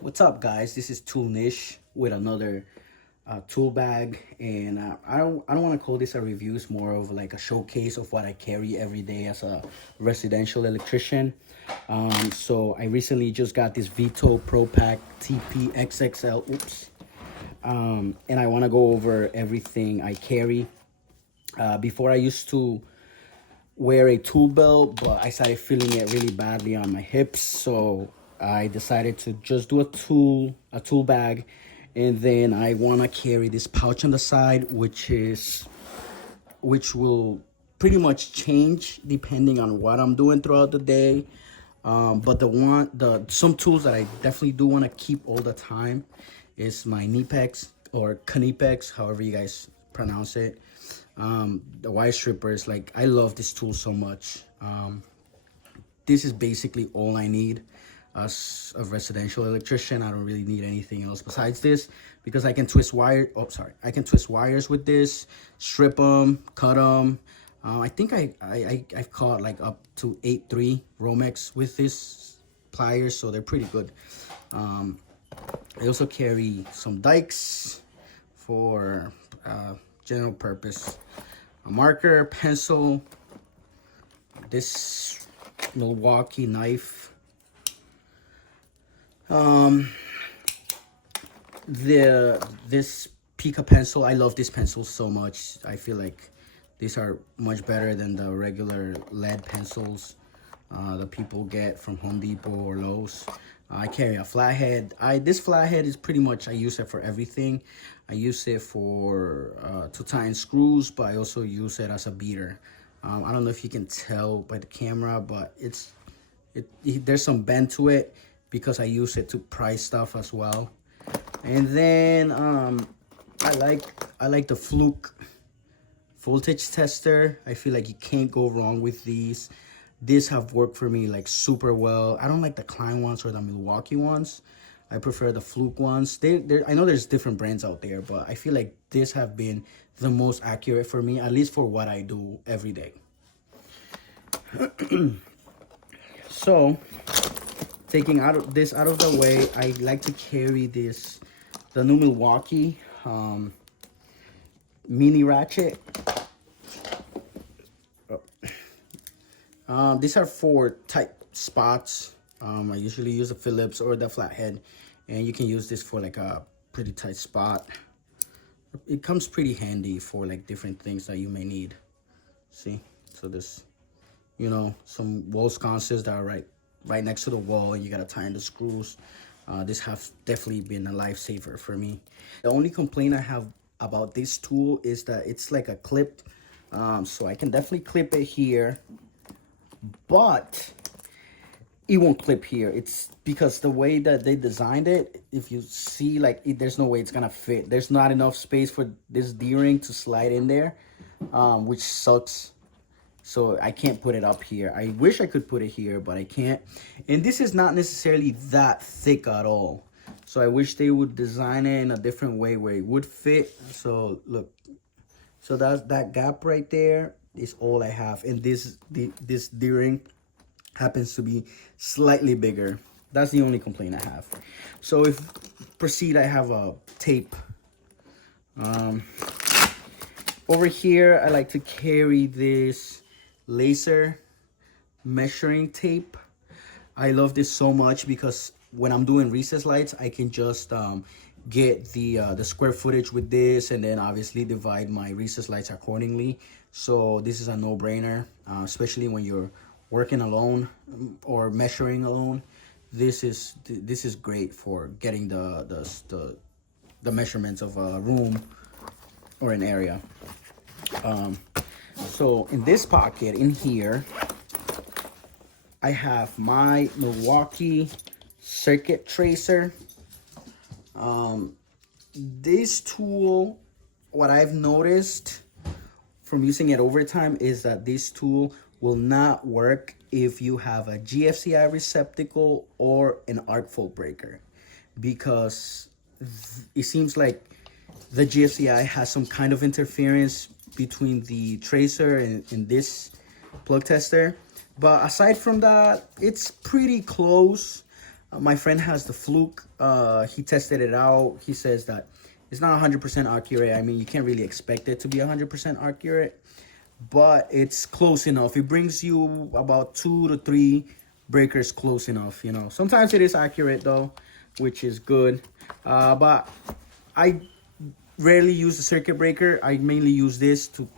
What's up, guys? This is Tool Nish with another tool bag, and I don't want to call this a review. It's more of like a showcase of what I carry every day as a residential electrician. So I recently just got this Veto Pro-pac TP-XXL. Oops. And I want to go over everything I carry. Before I used to wear a tool belt, but I started feeling it really badly on my hips, so I decided to just do a tool bag. And then I want to carry this pouch on the side, which will pretty much change depending on what I'm doing throughout the day. But some tools that I definitely do want to keep all the time is my Knipex or Knipex, however you guys pronounce it. The wire strippers, like, I love this tool so much. This is basically all I need as a residential electrician. I don't really need anything else besides this, because I can twist I can twist wires with this, strip them, cut them. I think I've caught like up to 8.3 Romex with this pliers, so they're pretty good. I also carry some dikes for general purpose, a marker, pencil, this Milwaukee knife, this Pica pencil. I love this pencil so much. I feel like these are much better than the regular lead pencils that people get from Home Depot or Lowe's. I carry a flathead. This flathead is pretty much, I use it for everything. I use it for to tighten screws, but I also use it as a beater. I don't know if you can tell by the camera, but there's some bend to it because I use it to pry stuff as well. And then I like the Fluke voltage tester. I feel like you can't go wrong with these. These have worked for me like super well. I don't like the Klein ones or the Milwaukee ones. I prefer the Fluke ones. I know there's different brands out there, but I feel like these have been the most accurate for me, at least for what I do every day. So, taking this out of the way, I like to carry the new Milwaukee mini ratchet. These are for tight spots. I usually use the Phillips or the flathead, and you can use this for like a pretty tight spot. It comes pretty handy for like different things that you may need. See, so this, some wall sconces that are right next to the wall, and you gotta tighten the screws. This have definitely been a lifesaver for me. The only complaint I have about this tool is that it's like a clip, so I can definitely clip it here, but it won't clip here. It's because the way that they designed it, if you see, like, there's no way it's gonna fit. There's not enough space for this D-ring to slide in there, which sucks. So I can't put it up here. I wish I could put it here, but I can't. And this is not necessarily that thick at all. So I wish they would design it in a different way where it would fit. So look, so that gap right there is all I have. And this D-ring happens to be slightly bigger. That's the only complaint I have. So if proceed, I have a tape. Over here, I like to carry this laser measuring tape. I love this so much because when I'm doing recess lights, I can just get the square footage with this, and then obviously divide my recess lights accordingly. So this is a no-brainer, especially when you're working alone or measuring alone. This is great for getting the measurements of a room or an area. So in this pocket in here, I have my Milwaukee circuit tracer. This tool, what I've noticed from using it over time is that this tool will not work if you have a GFCI receptacle or an arc fault breaker, because it seems like the GFCI has some kind of interference between the tracer and this plug tester. But aside from that, it's pretty close. My friend has the Fluke. He tested it out. He says that it's not 100% accurate. I mean, you can't really expect it to be 100% accurate, but it's close enough. It brings you about 2 to 3 breakers close enough, you know. Sometimes it is accurate though, which is good. But I rarely use the circuit breaker. I mainly use this to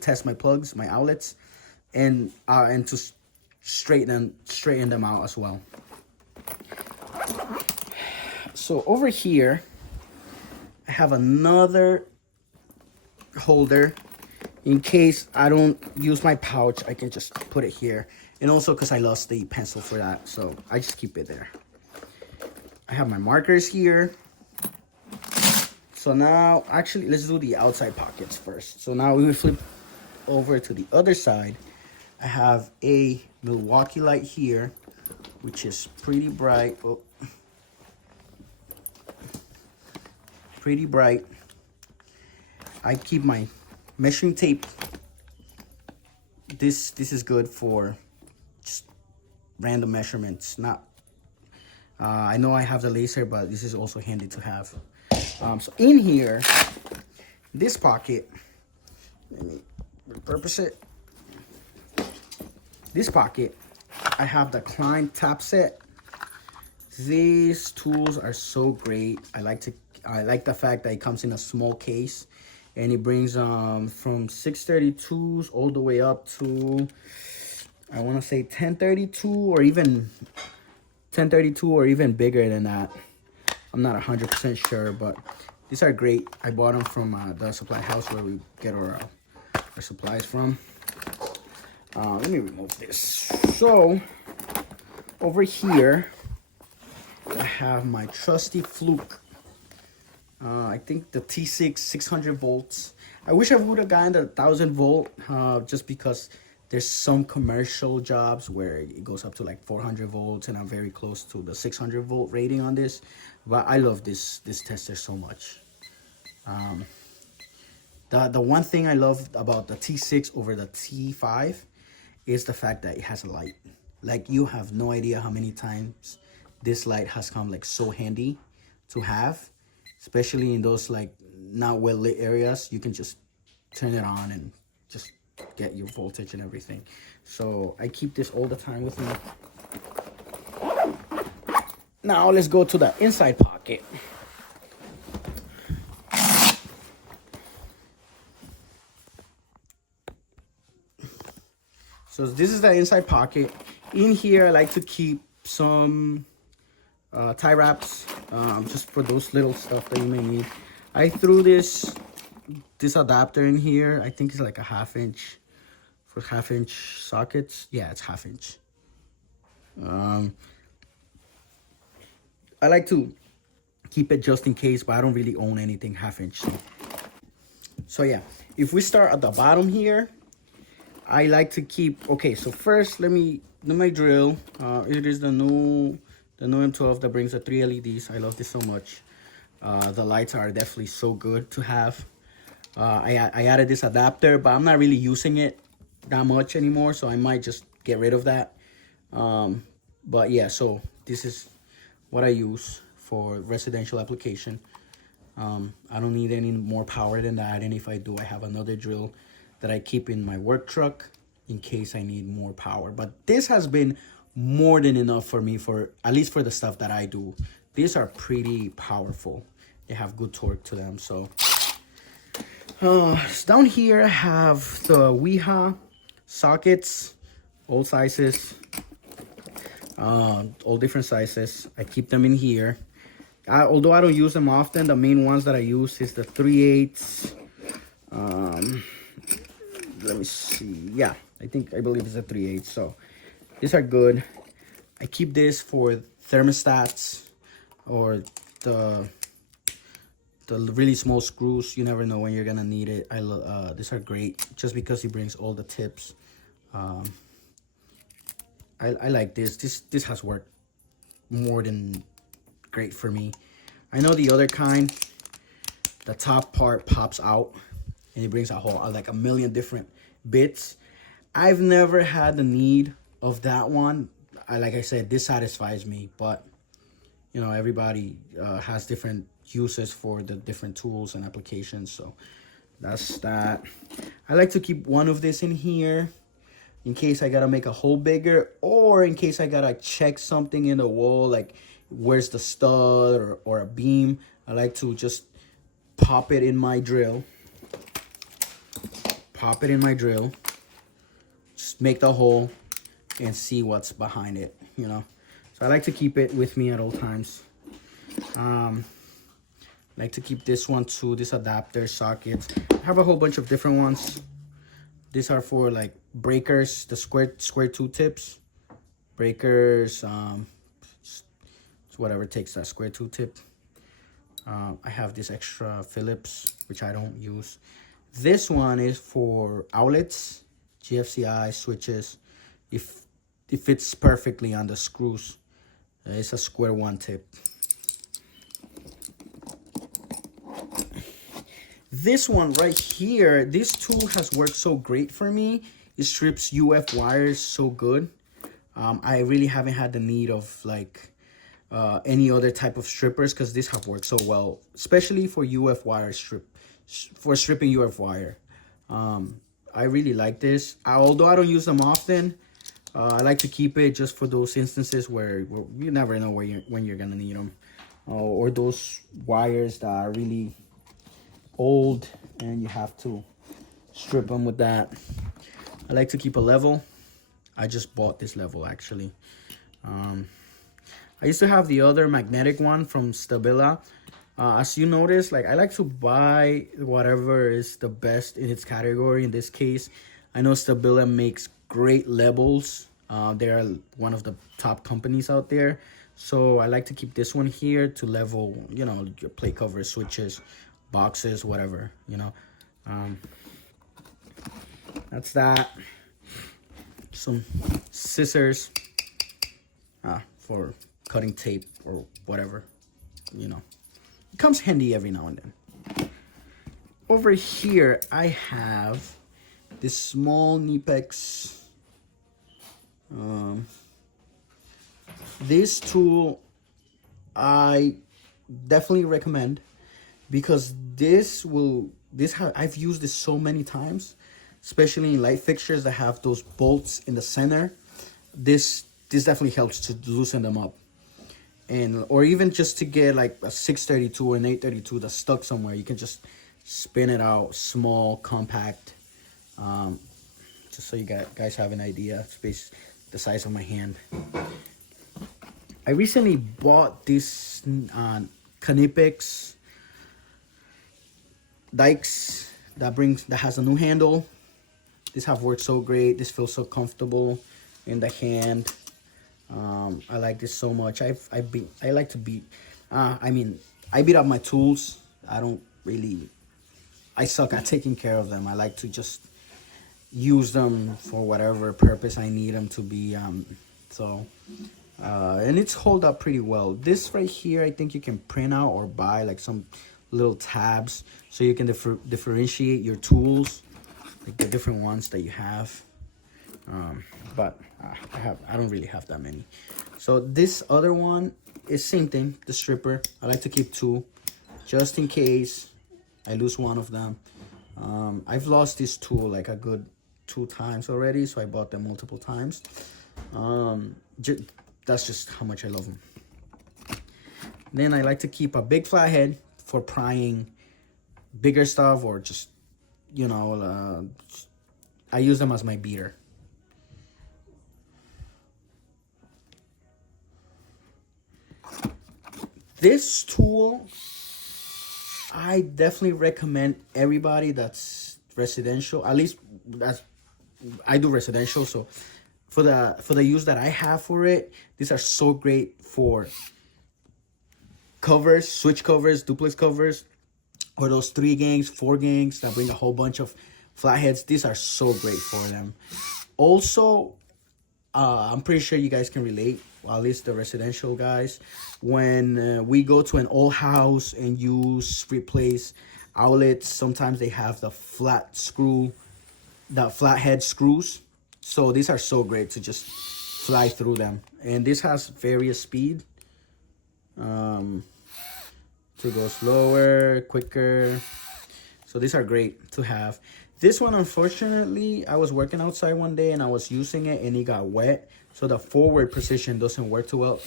test my plugs, my outlets, and to straighten them out as well. So over here, I have another holder. In case I don't use my pouch, I can just put it here. And also because I lost the pencil for that, so I just keep it there. I have my markers here. So now, actually, let's do the outside pockets first. So now we will flip over to the other side. I have a Milwaukee light here, which is pretty bright. Oh. Pretty bright. I keep my measuring tape. This is good for just random measurements. Not I know I have the laser, but this is also handy to have. So in here, this pocket, let me repurpose it. This pocket, I have the Klein tap set. These tools are so great. I like the fact that it comes in a small case, and it brings from 632s all the way up to, I want to say 1032 or even 1032 or even bigger than that. I'm not 100% sure, but these are great. I bought them from the supply house where we get our supplies from. Let me remove this. So over here, I have my trusty Fluke. I think the T6 600 volts. I wish I would have gotten the 1000 volt, just because there's some commercial jobs where it goes up to like 400 volts, and I'm very close to the 600 volt rating on this. But I love this tester so much. The one thing I love about the T6 over the T5 is the fact that it has a light. Like, you have no idea how many times this light has come like so handy to have, especially in those like not well lit areas. You can just turn it on and just get your voltage and everything. So I keep this all the time with me. Now let's go to the inside pocket. So this is the inside pocket. In here, I like to keep some tie wraps, just for those little stuff that you may need. I threw this adapter in here. I think it's like a 1/2 inch for 1/2 inch sockets. Yeah, it's 1/2 inch. I like to keep it just in case, but I don't really own anything 1/2 inch. So yeah, if we start at the bottom here, I like to keep, okay, so first let me do my drill. It is the new M12 that brings the 3 LEDs. I love this so much. The lights are definitely so good to have. I added this adapter, but I'm not really using it that much anymore, so I might just get rid of that. But yeah, so this is what I use for residential application. I don't need any more power than that, and if I do, I have another drill that I keep in my work truck in case I need more power. But this has been more than enough for me, for at least for the stuff that I do. These are pretty powerful. They have good torque to them. So down here I have the Weha sockets, all sizes, all different sizes. I keep them in here. Although I don't use them often, the main ones that I use is the 3/8. Let me see. Yeah, I believe it's a 3/8. So these are good. I keep this for thermostats or the really small screws. You never know when you're gonna need it. These are great just because it brings all the tips. I like this. This has worked more than great for me. I know the other kind, the top part pops out and it brings a whole like a million different bits. I've never had the need of that one. like I said, this satisfies me, but you know, everybody has different uses for the different tools and applications. So that's that. I like to keep one of this in here in case I gotta make a hole bigger, or in case I gotta check something in the wall, like where's the stud or a beam. I like to just pop it in my drill. Pop it in my drill. Just make the hole and see what's behind it, you know. So I like to keep it with me at all times. I like to keep this one too, this adapter, sockets. I have a whole bunch of different ones. These are for like breakers, the square two tips. Breakers, it's whatever takes that square two tip. I have this extra Phillips, which I don't use. This one is for outlets, GFCI switches. If it fits perfectly on the screws. It's a square one tip. This one right here, this tool has worked so great for me. It strips UF wires so good. I really haven't had the need of like any other type of strippers, because this have worked so well, especially for UF wire stripping UF wire. I really like this. Although I don't use them often, I like to keep it just for those instances where you never know when you're gonna need them, or those wires that are really old and you have to strip them with that. I like to keep a level. I just bought this level actually. I used to have the other magnetic one from Stabila. As you notice, like I like to buy whatever is the best in its category. In this case, I know Stabila makes great levels. They are one of the top companies out there. So I like to keep this one here to level, you know, your plate covers, switches, boxes, whatever, you know. That's that. Some scissors for cutting tape or whatever, you know. It comes handy every now and then. Over here, I have this small Knipex. This tool I definitely recommend, because I've used this so many times, especially in light fixtures that have those bolts in the center. This definitely helps to loosen them up, or even just to get like a 632 or an 832 that's stuck somewhere. You can just spin it out, small, compact. Just so you guys have an idea, space the size of my hand. I recently bought this Knipex dikes that has a new handle. This have worked so great. This feels so comfortable in the hand. I like this so much. I beat up my tools. I suck at taking care of them. I like to just use them for whatever purpose I need them to be. And it's hold up pretty well. This right here, I think you can print out or buy like some little tabs so you can differentiate your tools, like the different ones that you have. But I don't really have that many. So this other one is same thing, the stripper. I like to keep two just in case I lose one of them. I've lost this tool like a good 2 times already, so I bought them multiple times. That's just how much I love them. Then I like to keep a big flathead for prying bigger stuff, or just, you know, I use them as my beater. This tool, I definitely recommend everybody that's residential. At least I do residential, so for the use that I have for it, these are so great for covers, switch covers, duplex covers, or those 3 gangs, 4 gangs that bring a whole bunch of flatheads. These are so great for them. Also, I'm pretty sure you guys can relate, well, at least the residential guys, when we go to an old house and replace outlets. Sometimes they have the flathead screws. So these are so great to just fly through them. And this has various speed to go slower, quicker. So these are great to have. This one, unfortunately, I was working outside one day and I was using it and it got wet. So the forward position doesn't work too well.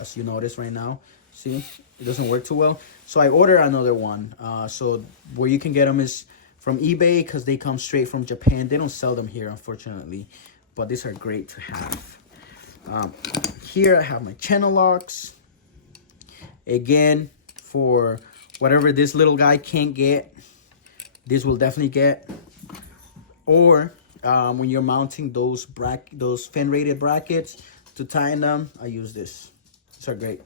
As you notice right now, see, it doesn't work too well. So I ordered another one. So where you can get them is from eBay, because they come straight from Japan. They don't sell them here, unfortunately, but these are great to have. Here I have my channel locks. Again, for whatever this little guy can't get, this will definitely get. Or when you're mounting those fin rated brackets to tighten them, I use this. These are great.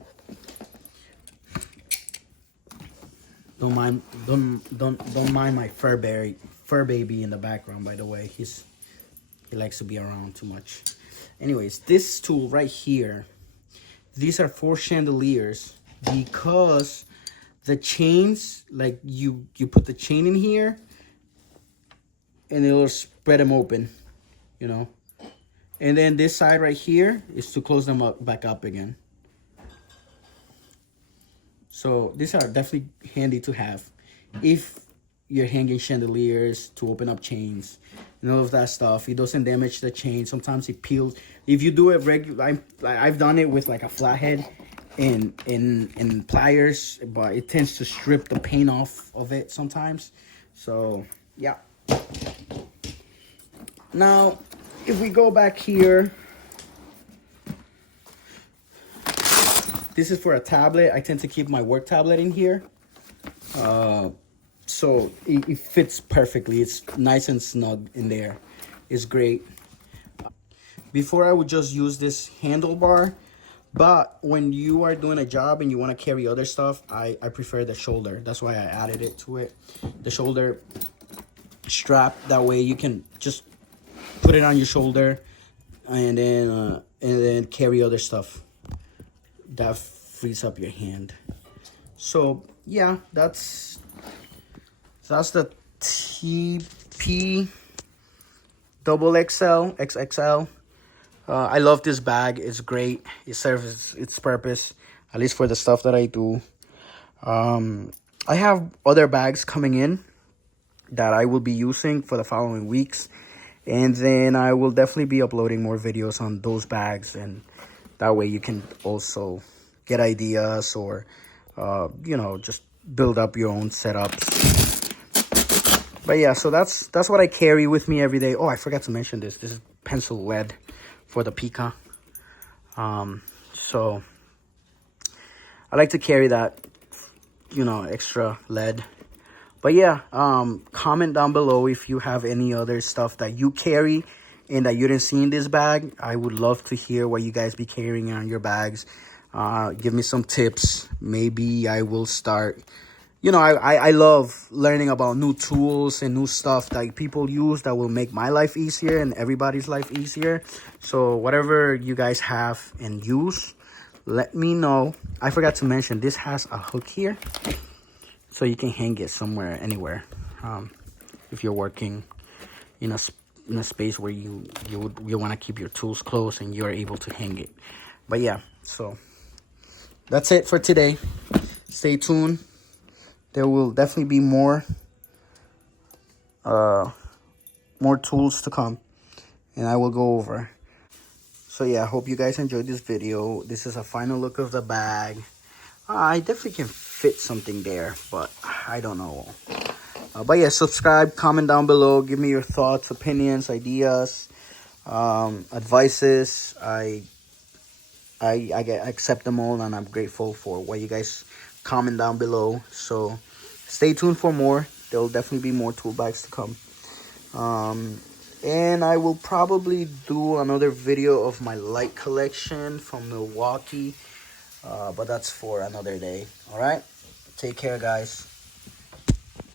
Don't mind my fur baby in the background, by the way. He likes to be around too much. Anyways, this tool right here, these are 4 chandeliers, because the chains, like you put the chain in here and it'll spread them open, you know. And then this side right here is to close them back up again. So these are definitely handy to have if you're hanging chandeliers to open up chains and all of that stuff. It doesn't damage the chain. Sometimes it peels. If you do it regular, I've done it with like a flathead in pliers, but it tends to strip the paint off of it sometimes. So yeah. Now, if we go back here, this is for a tablet. I tend to keep my work tablet in here. So it fits perfectly. It's nice and snug in there. It's great. Before I would just use this handlebar, but when you are doing a job and you want to carry other stuff, I prefer the shoulder. That's why I added it to it. The shoulder strap, that way you can just put it on your shoulder and then carry other stuff. That frees up your hand. So yeah, that's the TP-XXL. I love this bag. It's great. It serves its purpose, at least for the stuff that I do. I have other bags coming in that I will be using for the following weeks, and then I will definitely be uploading more videos on those bags, and that way you can also get ideas or you know, just build up your own setups. But yeah, so that's what I carry with me every day. Oh, I forgot to mention this. This is pencil lead for the Pica. So I like to carry that, you know, extra lead. But yeah, comment down below if you have any other stuff that you carry and that you didn't see in this bag. I would love to hear what you guys be carrying on your bags. Give me some tips. Maybe I will start. You know, I love learning about new tools and new stuff that people use that will make my life easier and everybody's life easier. So whatever you guys have and use, let me know. I forgot to mention, this has a hook here, so you can hang it somewhere, anywhere. If you're working in a space where you want to keep your tools close and you're able to hang it. But yeah, so that's it for today. Stay tuned. There will definitely be more tools to come, and I will go over. So yeah, I hope you guys enjoyed this video. This is a final look of the bag. I definitely can fit something there, but I don't know. But yeah, subscribe, comment down below, give me your thoughts, opinions, ideas, advices. I accept them all, and I'm grateful for what you guys comment down below. So stay tuned for more. There will definitely be more tool bags to come. And I will probably do another video of my light collection from Milwaukee. But that's for another day. All right, take care, guys.